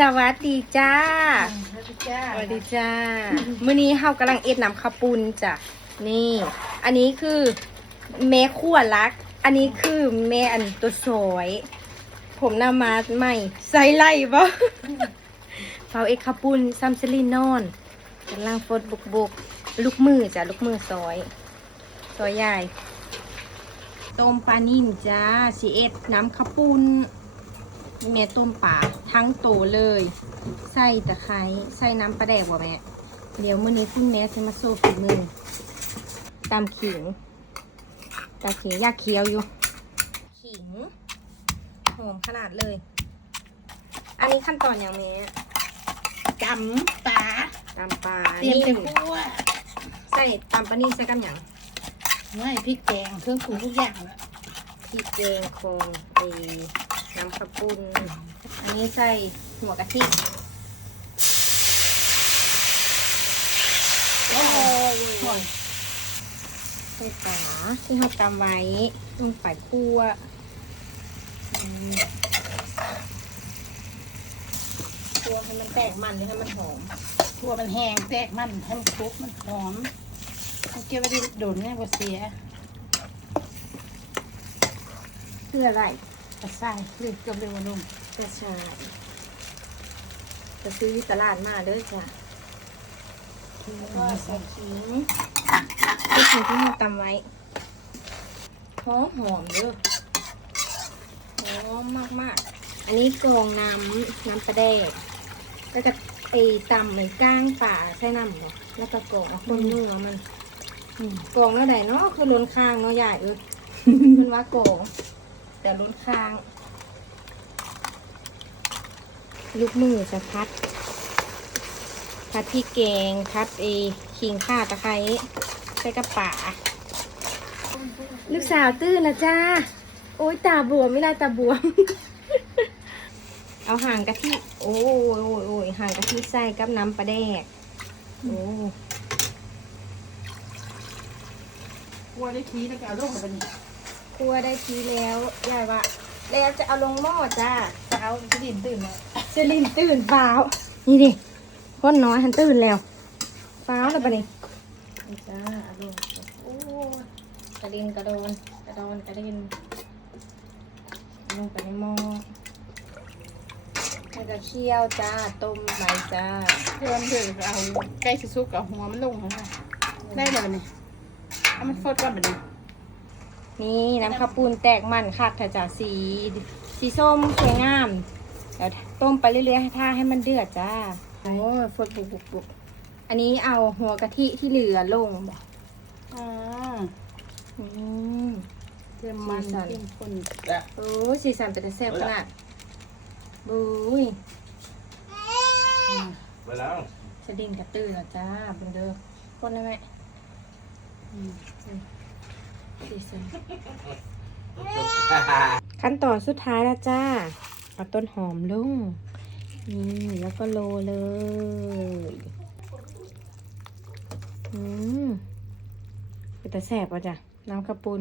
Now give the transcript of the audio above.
สวัสดีจ้าจ้าสวัสดีจ้า มื้อนี้เฮากำลังเอ็ดน้ำข้าวปุ้นจ้ะ นี่ อันนี้คือแม่ขั้วรัก อันนี้คือแม่อันตัวสวย ผมนำมาใหม่ใส่ไล่บ่เฝ้าเอ็ดข้าวปุ้นซัมซลีนอนกำลังฟดบุกบุกลูกมือจ้ะ ลูกมือซอย ซอยใหญ่ต้มปลานิ่มจ้าสีเอ็ดน้ำข้าวปุ้น แม่ต้มปลาทั้งโตเลยใส่ตะไคร้ใส่น้ำปลาแดกบ่แม่เดี๋ยวมื้อนี้คุณแม่จะมาโซ่ฝีมือตำขิงตำขิงอยากเคี้ยวอยู่ ขิงหอมขนาดเลย อันนี้ขั้นตอนอย่างแม่กำปลาตำปลาเตรียมนิ่จะมคั่วใส่ตำปลานิ่มใส่กับหยังไม่พริกแกงเครื่องปรุงทุกอย่างแหละพริกแกงคงไอ้ น้ำข้าวปุ้นอันนี้ใส่หัวกะทิโอ้โหใส่ปลาที่เราตำไว้ลงไปคั่วอืมคั่วให้มันแตกมันหรือให้มันหอมทั่วมันแห้งแตกมันให้มันคลุกมันหอมมันเก็บไว้ที่โดนง่ายกว่าเสียเพื่ออะไร กระส่ายหรือเกับเร็วลงกระชายจะซื้อที่ตลาดมาเด้อจ้ะก็ใส่ขิงที่ขิงที่เราตำไว้หอมหอมเด้อหอมมากมากๆอันนี้กรองน้ำน้ำปลาแดกก็จะไปตำเหมือนก้างป่าใส่น้ำบ่แล้วก็กรองเอาคนนุ่งเอามันอืมกรองแล้วไหนเนาะคือล้นคางเนาะใหญ่เออมันว่ากรอง แต่ล้นค้างลูกมือจะพัด พัดที่แกงพัดเอขิงข่าตะไคร้ใส่กระป๋าลูกสาวตื้นนะจ้า โอ้ยตาบวมไม่ได้ตาบวม เอาห่างกะทิโอ้ยโอ้ยโอ้ยห่างกะทิใส่กับน้ำปลาแดกโอ้คั่วได้ทีแล้วก็เอาลงมาเป็น ครัวได้ทีแล้วยายว่าแล้วจะเอาลงหม้อจ้าเช้าจะดินตื่นมาเจลินตื่นเปล่านี่ดิคนน้อยหันตื่นแล้วเปล่าแล้วปะนี่นี่จ้าเอาลงโอ้ยกระดินกระโดนกระโดนกระดินลงไปในหม้อแล้วก็เคี่ยวจ้าต้มใบจ้าเพื่อนเพื่อนเอาใกล้สิสุกกับหัวมันลงแล้วค่ะได้เลยนี่ถ้ามันฟดก่อนแบบ นี้นี่น้ำข้าวปูนแตกมันคักเถอะจ้าสี สีส้มสวยงามเดี๋ยวต้มไปเรื่อยๆให้ท่าให้มันเดือดจ้าโอ้ยฟดบุกบุกบุกอันนี้เอาหัวกะทิที่เหลือลงบอกอ่าอืมเตรียมมันสีสันเข้มข้นอะโอ้ยสีสันเป็นแต่แซ่บขนาดบุ้ยไปแล้วสดินกระตื้อแล้วจ้าเบิ่งเด้อคนได้ไหมอืม สีสันขั้นตอนสุดท้ายแล้วจ้า เอาต้นหอมลง นี่แล้วก็โรยเลย อืมเป็นแต่แสบป่ะจ้ะ น้ำกระปุน